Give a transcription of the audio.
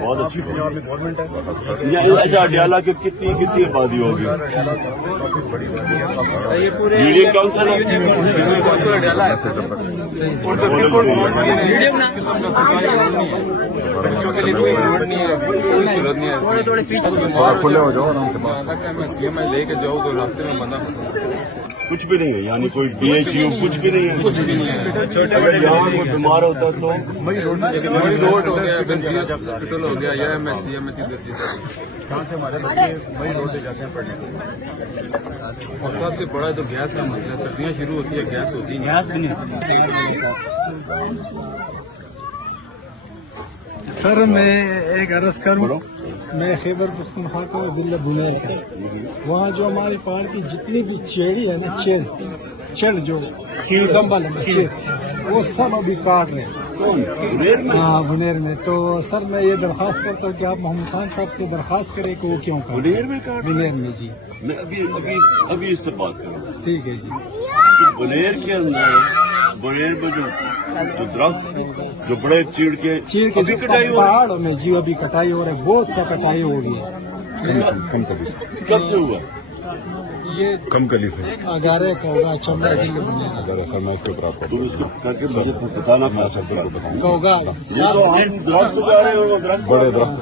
بہت اچھی گورنمنٹ ہے. اچھا اڈیالہ کی کتنی آبادی ہوگی؟ یونین کاؤنسل اڈیالہ ہے. بچوں کے لیے کوئی کھلے ہو جاؤ آرام سے. سی ایم لے کے جاؤ تو راستے میں بنا کچھ بھی نہیں ہے, یعنی کوئی بی ایچ یو کچھ بھی نہیں ہے. اگر یہاں کوئی بیمار ہوتا تو روڈ ہو گیا, ہاسپٹل ہو گیا, یا میں سی ایم کہاں سے ہمارے بچے وہی روڈ پہ جاتے ہیں پڑھنے. اور سب سے بڑا تو گیس کا مسئلہ ہے. سردیاں شروع ہوتی ہے گیس ہوتی ہے, گیس بھی نہیں. سر میں ایک عرض کروں, میں خیبر پختونخوا کا ضلع بنیر کا. وہاں جو ہماری پہاڑ کی جتنی بھی چیڑی ہے نا, چڑ جو گمبل ہے چیڑ, وہ سب ابھی کاٹ رہے ہیں. ہاں بنیر میں. تو سر میں یہ درخواست کرتا ہوں کہ آپ محمود خان صاحب سے درخواست کریں کہ وہ کیوں کاٹ بنیر میں جی. میں ابھی اس سے بات کروں. ٹھیک ہے جی. بنیر کے اندر بنیر میں جو درخت جو بڑے چیڑ کے کٹائی پہاڑوں میں جی ابھی کٹائی ہو رہا ہے, بہت سا کٹائی ہو گئی ہے. کب سے ہوا؟ یہ کم کلی سے اگارے کا ہوگا, چمڑا سے سر میں اس کے اوپر آپ کو تم اس کو کر کے مجھے بتانا. ہوگا. یہ تو ہم درخت اگا رہے ہیں, وہ درخت بڑے درخت